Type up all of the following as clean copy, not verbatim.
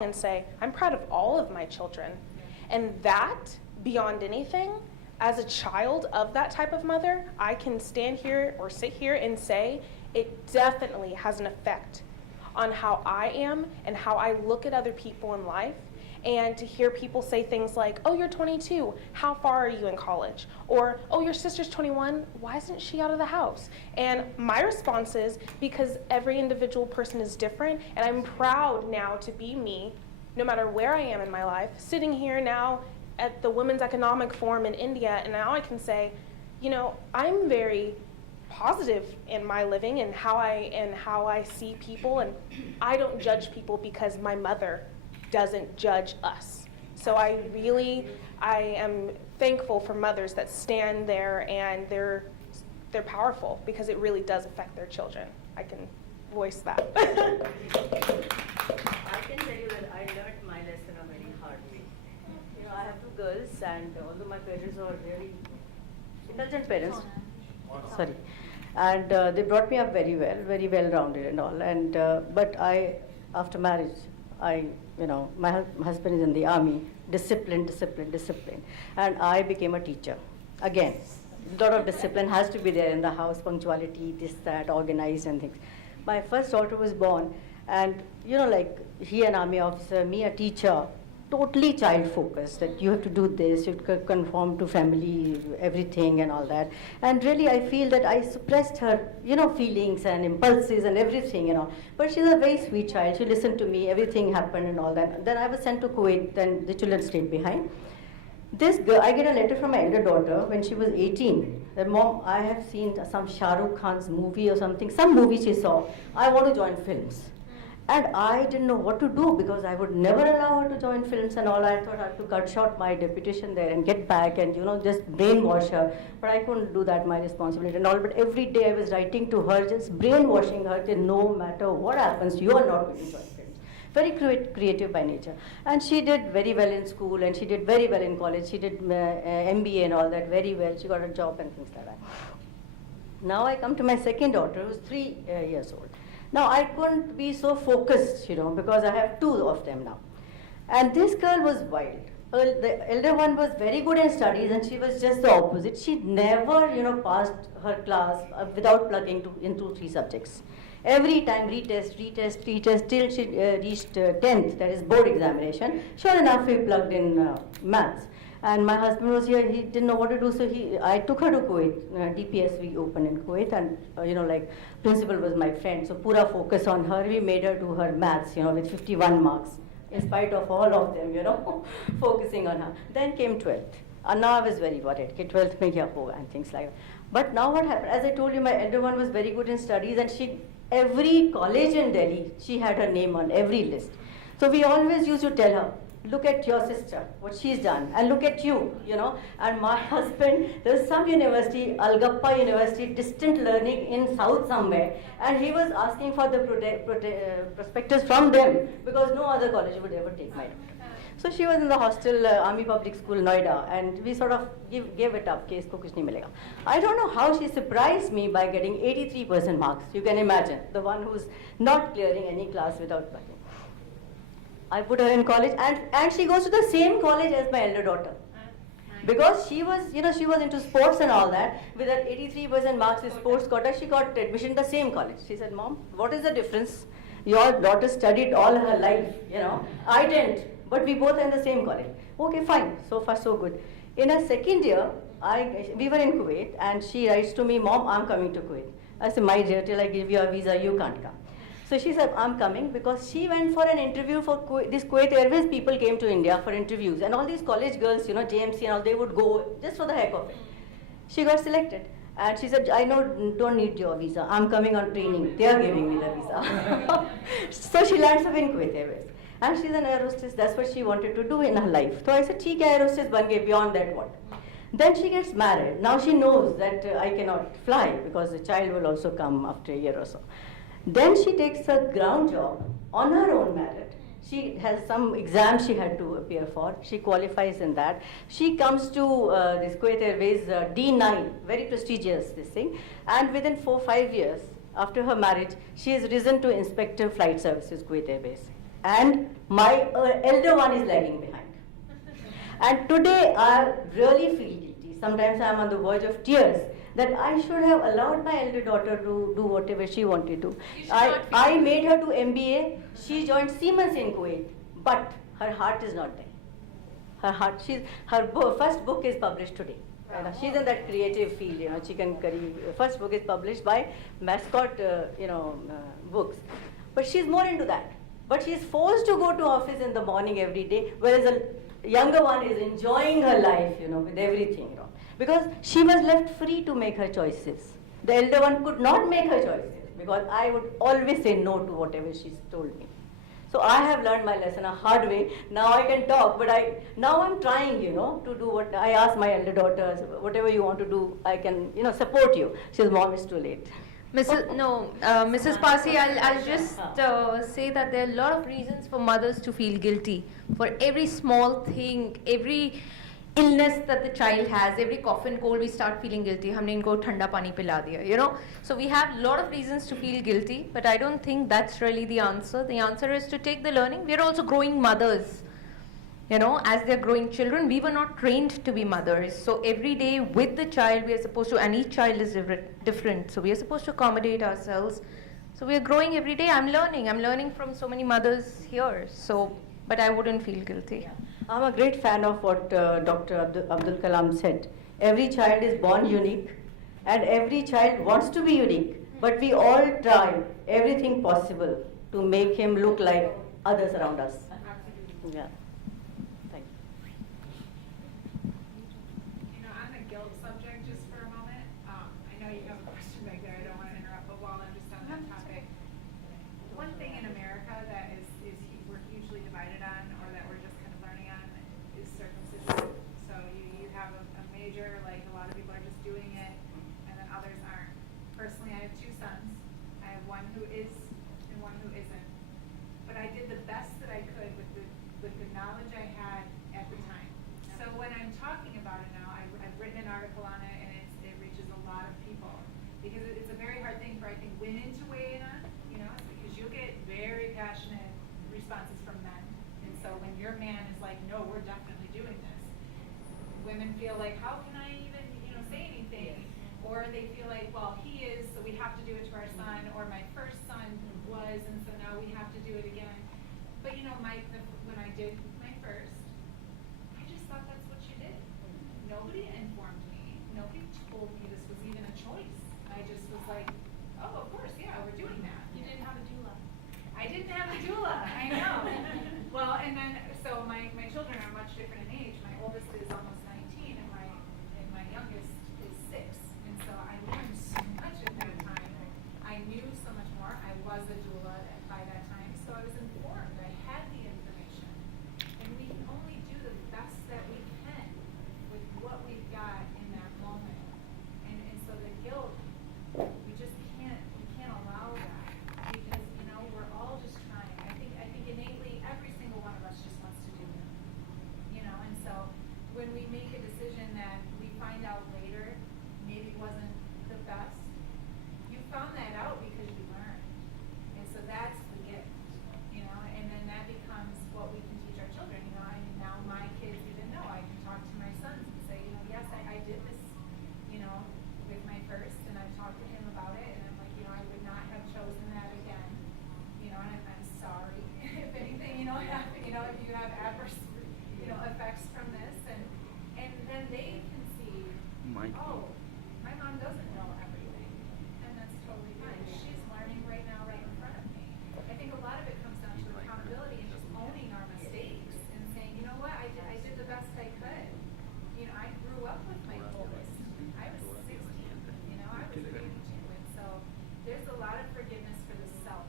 and say, I'm proud of all of my children. And that, beyond anything, as a child of that type of mother, I can stand here or sit here and say it definitely has an effect on how I am and how I look at other people in life. And to hear people say things like, oh, you're 22, how far are you in college? Or, oh, your sister's 21, why isn't she out of the house? And my response is, because every individual person is different, and I'm proud now to be me, no matter where I am in my life, sitting here now at the Women's Economic Forum in India, and now I can say, you know, I'm very positive in my living and how I see people, and I don't judge people because my mother doesn't judge us. So I am thankful for mothers that stand there and they're powerful, because it really does affect their children. I can voice that. I can tell you that I learned my lesson a very hard way. You know, I have two girls, and although my parents are very indulgent parents, sorry, and they brought me up very well rounded and all. And but after marriage, my husband is in the army, discipline, and I became a teacher. Again, a lot of discipline has to be there in the house, punctuality, this, that, organized and things. My first daughter was born, and like he an army officer, me a teacher, totally child focused, that you have to do this, you have to conform to family, everything and all that. And really I feel that I suppressed her, feelings and impulses and everything, But she's a very sweet child. She listened to me, everything happened and all that. Then I was sent to Kuwait, then the children stayed behind. This girl, I get a letter from my elder daughter when she was 18. That, Mom, I have seen some Shah Rukh Khan's movie or something, some movie she saw. I want to join films. And I didn't know what to do, because I would never allow her to join films and all. I thought I had to cut short my deputation there and get back and, just brainwash her. But I couldn't do that, my responsibility and all. But every day I was writing to her, just brainwashing her that no matter what happens, you are not going to join films. Very creative by nature. And she did very well in school, and she did very well in college. She did MBA and all that very well. She got a job and things like that. Now I come to my second daughter, who's 3 years old. Now I couldn't be so focused, because I have 2 of them now. And this girl was wild. The elder one was very good in studies, and she was just the opposite. She never, passed her class without plugging into 3 subjects. Every time retest, till she reached 10th, that is board examination. Sure enough, we plugged in maths. And my husband was here, he didn't know what to do, so I took her to Kuwait. DPSV opened in Kuwait, and principal was my friend, so pura focus on her. We made her do her maths, with 51 marks, in spite of all of them, focusing on her. Then came 12th. And now I was very worried, 12th mein kya hoga, and things like that. But now what happened, as I told you, my elder one was very good in studies, and every college in Delhi, she had her name on every list. So we always used to tell her, look at your sister, what she's done, and look at you, And my husband, there was some university, Algappa University, distant learning in south somewhere, and he was asking for the prospectus from them, because no other college would ever take my daughter. So she was in the hostel, Army Public School, Noida, and we sort of gave it up, कि इसको कुछ नहीं मिलेगा. I don't know how she surprised me by getting 83% marks. You can imagine, the one who's not clearing any class without plugging. I put her in college, and she goes to the same college as my elder daughter. Because she was, she was into sports and all that. With that 83% marks in sports quota, she got admission in the same college. She said, Mom, what is the difference? Your daughter studied all her life, I didn't, but we both are in the same college. Okay, fine, so far so good. In her second year, we were in Kuwait, and she writes to me, Mom, I'm coming to Kuwait. I said, my dear, till I give you a visa, you can't come. So she said, I'm coming, because she went for an interview for this Kuwait Airways. People came to India for interviews, and all these college girls, JMC and all, they would go just for the heck of it. She got selected, and she said, I don't need your visa. I'm coming on training. They are giving me the visa. So she lands up in Kuwait Airways, and she's an air hostess. That's what she wanted to do in her life. So I said, "Theek hai, air hostess ban gaye, beyond that what?" Then she gets married. Now she knows that I cannot fly, because the child will also come after a year or so. Then she takes a ground job on her own merit. She has some exam she had to appear for. She qualifies in that. She comes to this Kuwait Airways D9, very prestigious this thing. And within 4-5 years after her marriage, she has risen to Inspector Flight Services, Kuwait Airways. and my elder one is lagging behind. And today I really feel guilty. Sometimes I am on the verge of tears that I should have allowed my elder daughter to do whatever she wanted to. I made her do MBA. She joined Siemens in Kuwait, but her heart is not there. Her first book is published today. She's in that creative field, chicken curry. First book is published by Mascot, books. But she's more into that. But she's forced to go to office in the morning every day, whereas a younger one is enjoying her life, with everything, because she was left free to make her choices. The elder one could not make her choices because I would always say no to whatever she's told me. So I have learned my lesson a hard way. Now I can talk, but now I'm trying, to do what I ask my elder daughters. Whatever you want to do, I can, support you. She says, Mom, it's too late. Mrs. Pasi, I'll just say that there are a lot of reasons for mothers to feel guilty for every small thing, every illness that the child has, every cough and cold, we start feeling guilty. Humne inko thanda pani pila diya, So we have a lot of reasons to feel guilty, but I don't think that's really the answer. The answer is to take the learning. We are also growing mothers. As they're growing children, we were not trained to be mothers. So every day with the child, we are supposed to, and each child is different. So we are supposed to accommodate ourselves. So we are growing every day. I'm learning from so many mothers here. So, but I wouldn't feel guilty. Yeah. I'm a great fan of what Dr. Abdul Kalam said. Every child is born unique, and every child wants to be unique. But we all try everything possible to make him look like others around us. Yeah. On the guilt subject, just for a moment, I know you have a question back there. I don't want to interrupt, but while I'm just on that topic, one thing in America that we're hugely divided on, or that we're just kind of learning on, is circumcision. So you have a major, like a lot of people are just doing it, and then others aren't. Personally, I have two sons. I have one who is and one who isn't. But I did the best that I could with the knowledge I had at the time. So when I'm talking about it now, I've written an article on it, and it reaches a lot of people, because it's a very hard thing for, I think, women to weigh in on, because you'll get very passionate responses from men. And so when your man is like, no, we're definitely doing this, women feel like, how can I even, say anything? Or they feel like, well, he is, so we have to do it to our son, or my first son was, and so now we have to do it again. But when I did my first, I just thought that's what you did. Nobody informed me. Nobody told me this was even a choice. I just was like, oh, of course, yeah, we're doing that. You didn't have a doula. I didn't have a doula, I know. Well, and then, so my children are much different in age. My oldest is almost 19, and my youngest is 6. And so I learned so much at that time. I knew so much more. I was a doula by that time, so I was informed. I had the information. And we can only do the best that we can with what we've got in that moment. And so the guilt, we just can't allow that, because we're all just trying. I think innately every single one of us just wants to do it. And so when we make a decision that we find out later maybe wasn't the best, you found that out because you learned. And so that's the gift, and then that becomes what we can teach our children. Now my kids even know. I can talk to my sons and say, yes, I did this, with my first, and I've talked to him about it, and I'm like, I would not have chosen that again, and I'm sorry if anything, if you have adverse, effects from this, and then they can see, oh, my mom doesn't know everything, and that's totally fine. She's learning right now, right in front of me. I think a lot of it comes down to accountability and just owning our mistakes and saying, you know what, I did the best I could. I grew up with my oldest. I was 16. I was a baby too, and so there's a lot of forgiveness for the self.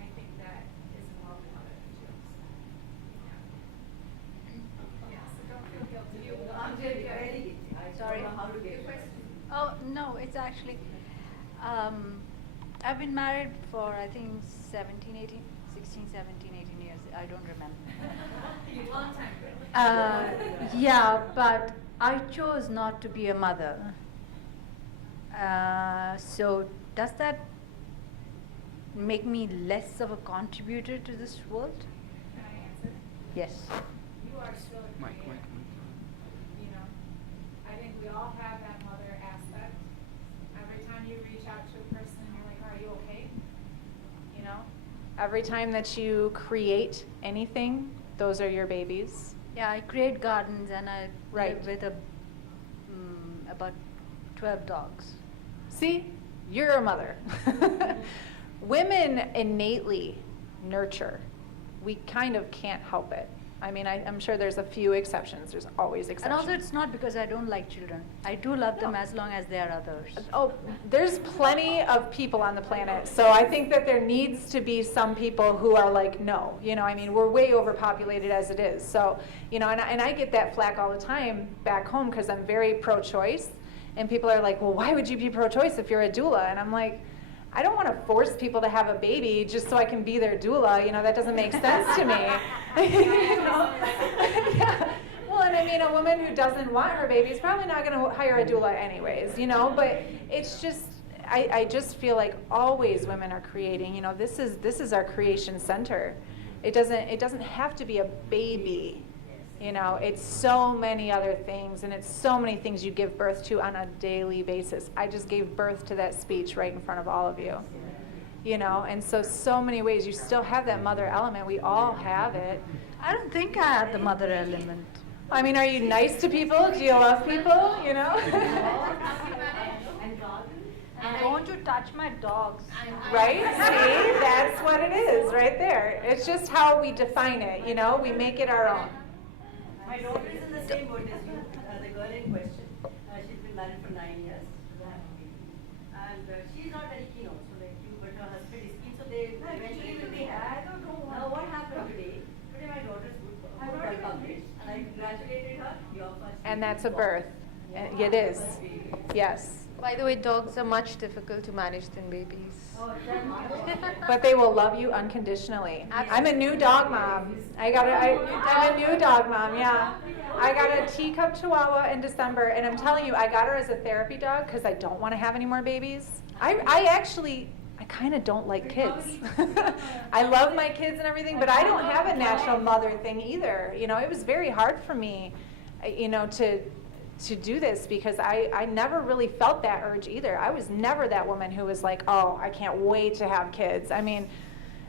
I think that is involved in all of it too. Yeah, so don't feel guilty. I'm doing good. Sorry, how to get it. Oh, no, it's actually, I've been married for, I think, 16, 17, 18 years. I don't remember. Long time. Yeah, but I chose not to be a mother. So does that make me less of a contributor to this world? Can I answer? Yes. You are still a Mike, creator. Mike. You know, I think we all have that mother aspect. Every time you reach out to a person and you're like, are you okay? You know, every time that you create anything, those are your babies. Yeah, I create gardens and I Right. live with about 12 dogs. See, you're a mother. Women innately nurture. We kind of can't help it. I mean, I'm sure there's a few exceptions. There's always And exceptions. also, it's not because I don't like children. I do love them as long as they are others. Oh, there's plenty of people on the planet. So I think that there needs to be some people who are like, no. You know, I mean, we're way overpopulated as it is. So, you know, and I get that flack all the time back home because I'm very pro-choice. And people are like, well, why would you be pro-choice if you're a doula? And I'm like, I don't want to force people to have a baby just so I can be their doula. You know, that doesn't make sense to me. You know? Yeah. Well, and I mean, a woman who doesn't want her baby is probably not going to hire a doula anyways, you know, but it's just, I just feel like always women are creating, you know, this is our creation center. It doesn't have to be a baby. You know, it's so many other things, and it's so many things you give birth to on a daily basis. I just gave birth to that speech right in front of all of you. You know, and so many ways. You still have that mother element. We all have it. I don't think I have the mother element. I mean, are you nice to people? Do you love people? You know? Don't you touch my dogs. Right? See? That's what it is right there. It's just how we define it, you know? We make it our own. My daughter is in the same boat as you, the girl in question. She's been married for 9 years. And she's not very keen also like you, but her husband is keen. So they eventually will be happy. I don't know. Now what happened today? Today my daughter's book got published and I congratulated her. Your first And that's a birth. It is. Yes. By the way, dogs are much difficult to manage than babies. But they will love you unconditionally. I'm a new dog mom. I'm a new dog mom, yeah. I got a teacup chihuahua in December, and I'm telling you, I got her as a therapy dog because I don't want to have any more babies. I kind of don't like kids. I love my kids and everything, but I don't have a natural mother thing either. You know, it was very hard for me, you know, to do this because I never really felt that urge either. I was never that woman who was like, oh, I can't wait to have kids. I mean,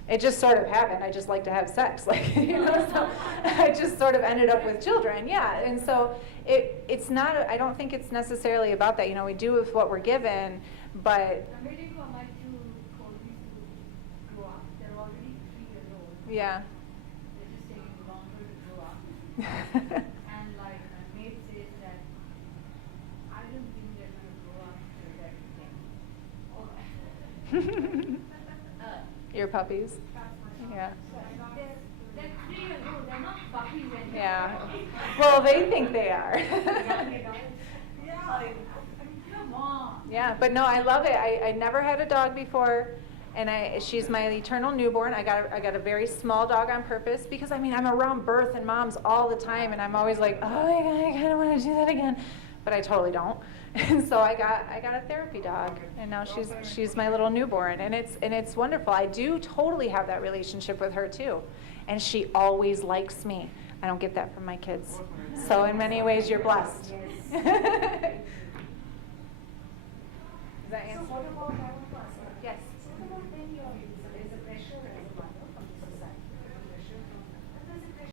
it just sort of happened. I just like to have sex, like, you know, so I just sort of ended up with children, yeah. And so it's not, I don't think it's necessarily about that. You know, we do with what we're given, but I'm waiting for my two colleagues to grow up. They're already 3 years old. yeah. They're just taking longer to grow up. And like my maid says that I don't think they're going to grow up till they're 10. Your puppies? Yeah. They're 3 years old. They're not puppies anymore. Yeah. Well, they think they are. Come on. Yeah, but no, I love it. I never had a dog before, and she's my eternal newborn. I got a very small dog on purpose because I mean I'm around birth and moms all the time, and I'm always like, oh my God, I kind of want to do that again, but I totally don't. And so I got a therapy dog, and now she's my little newborn, and it's wonderful. I do totally have that relationship with her too, and she always likes me. I don't get that from my kids. So in many ways, you're blessed. Does that answer? So what about